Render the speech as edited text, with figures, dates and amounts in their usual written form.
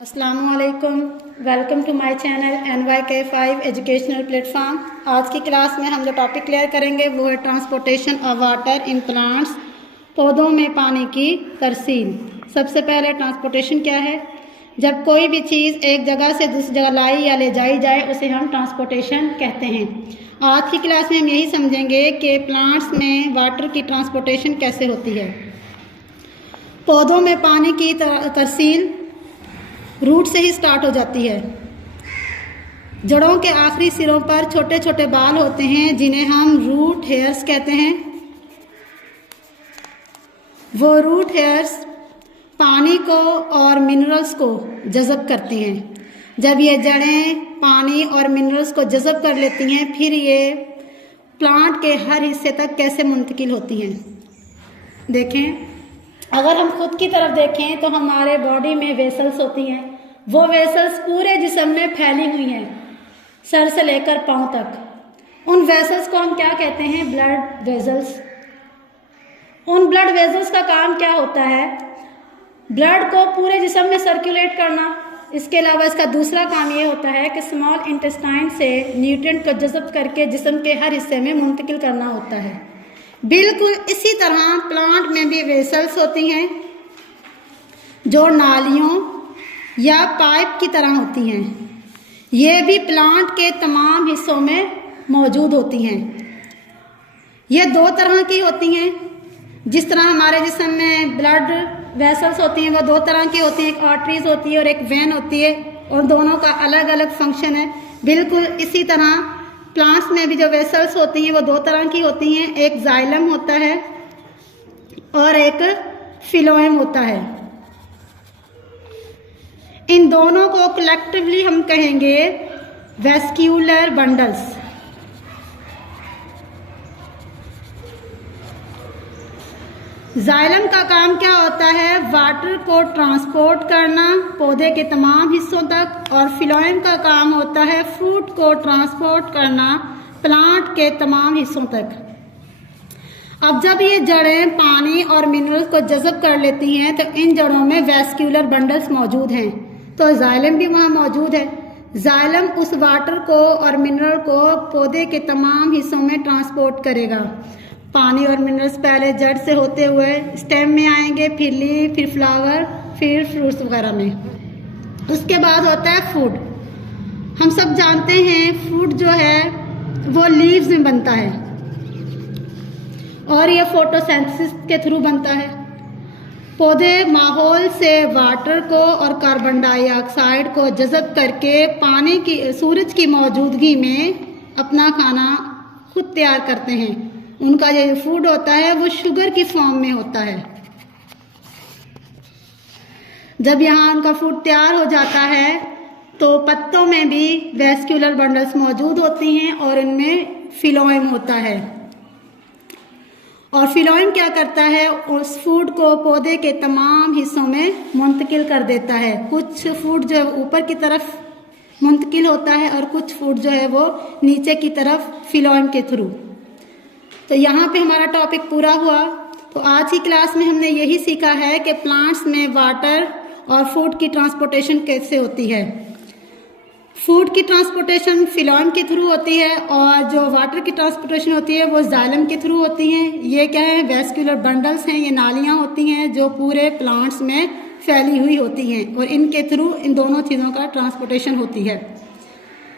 अस्सलामुअलैकुम, welcome to my channel NYK5 educational platform. आज की क्लास में हम जो टॉपिक क्लियर करेंगे वो है transportation of water in plants, पौधों में पानी की तरसील। सबसे पहले ट्रांसपोर्टेशन क्या है? जब कोई भी चीज़ एक जगह से दूसरी जगह लाई या ले जाई जाए उसे हम ट्रांसपोर्टेशन कहते हैं। आज की क्लास में हम यही समझेंगे कि प्लांट्स में वाटर की ट्रांसपोर्टेशन कैसे होती है। पौधों में पानी की तरसील रूट से ही स्टार्ट हो जाती है। जड़ों के आखिरी सिरों पर छोटे छोटे बाल होते हैं जिन्हें हम रूट हेयर्स कहते हैं। वो रूट हेयर्स पानी को और मिनरल्स को जज़ब करती हैं। जब ये जड़ें पानी और मिनरल्स को जज़ब कर लेती हैं, फिर ये प्लांट के हर हिस्से तक कैसे मुंतकिल होती हैं। देखें, अगर हम खुद की तरफ देखें तो हमारे बॉडी में वेसल्स होती हैं। वो वेसल्स पूरे जिस्म में फैली हुई हैं, सर से लेकर पांव तक। उन वेसल्स को हम क्या कहते हैं? Blood vessels. उन ब्लड वेसल्स का काम क्या होता है? ब्लड को पूरे जिस्म में सर्कुलेट करना। इसके अलावा इसका दूसरा काम ये होता है कि स्मॉल इंटेस्टाइन से न्यूट्रिएंट को जज़ब करके जिस्म के हर हिस्से में मुंतकिल करना होता है। बिल्कुल इसी तरह प्लांट में भी वेसल्स होती हैं जो नालियों या पाइप की तरह होती हैं। ये भी प्लांट के तमाम हिस्सों में मौजूद होती हैं। ये दो तरह की होती हैं। जिस तरह हमारे जिस्म में ब्लड वेसल्स होती हैं वो दो तरह की होती हैं, एक आर्टरीज होती है और एक वेन होती है, और दोनों का अलग अलग फंक्शन है। बिल्कुल इसी तरह प्लांट्स में भी जो वेसल्स होती हैं वो दो तरह की होती हैं, एक जाइलम होता है और एक फिलोएम होता है। इन दोनों को कलेक्टिवली हम कहेंगे वेस्क्यूलर बंडल्स। जाइलम का काम क्या होता है? वाटर को ट्रांसपोर्ट करना पौधे के तमाम हिस्सों तक, और फिलोएम का काम होता है फ्रूट को ट्रांसपोर्ट करना प्लांट के तमाम हिस्सों तक। अब जब ये जड़ें पानी और मिनरल्स को जज़ब कर लेती हैं तो इन जड़ों में वेस्क्यूलर बंडल्स मौजूद हैं, तो जाइलम भी वहाँ मौजूद है। जाइलम उस वाटर को और मिनरल को पौधे के तमाम हिस्सों में ट्रांसपोर्ट करेगा। पानी और मिनरल्स पहले जड़ से होते हुए स्टेम में आएंगे, फिर लीफ, फिर फ्लावर, फिर फ्रूट्स वगैरह में। उसके बाद होता है फूड। हम सब जानते हैं फ्रूट जो है वो लीव्स में बनता है और ये फोटोसिंथेसिस के थ्रू बनता है। पौधे माहौल से वाटर को और कार्बन डाइऑक्साइड को जज़ब करके पानी की, सूरज की मौजूदगी में अपना खाना खुद तैयार करते हैं। उनका जो फूड होता है वो शुगर की फॉर्म में होता है। जब यहाँ उनका फूड तैयार हो जाता है तो पत्तों में भी वेस्क्यूलर बंडल्स मौजूद होती हैं और इनमें फिलोएम होता है। और फिलोएम क्या करता है? उस फूड को पौधे के तमाम हिस्सों में मुंतकिल कर देता है। कुछ फूड जो है ऊपर की तरफ मुंतकिल होता है और कुछ फूड जो है वो नीचे की तरफ फिलोएम के थ्रू। तो यहाँ पे हमारा टॉपिक पूरा हुआ। तो आज की क्लास में हमने यही सीखा है कि प्लांट्स में वाटर और फूड की ट्रांसपोर्टेशन कैसे होती है। फूड की ट्रांसपोर्टेशन फिलोएम के थ्रू होती है और जो वाटर की ट्रांसपोर्टेशन होती है वो जाइलम के थ्रू होती है। ये क्या है? वेस्क्यूलर बंडल्स हैं। ये नालियाँ होती हैं जो पूरे प्लांट्स में फैली हुई होती हैं और इनके थ्रू इन दोनों चीज़ों का ट्रांसपोर्टेशन होती है।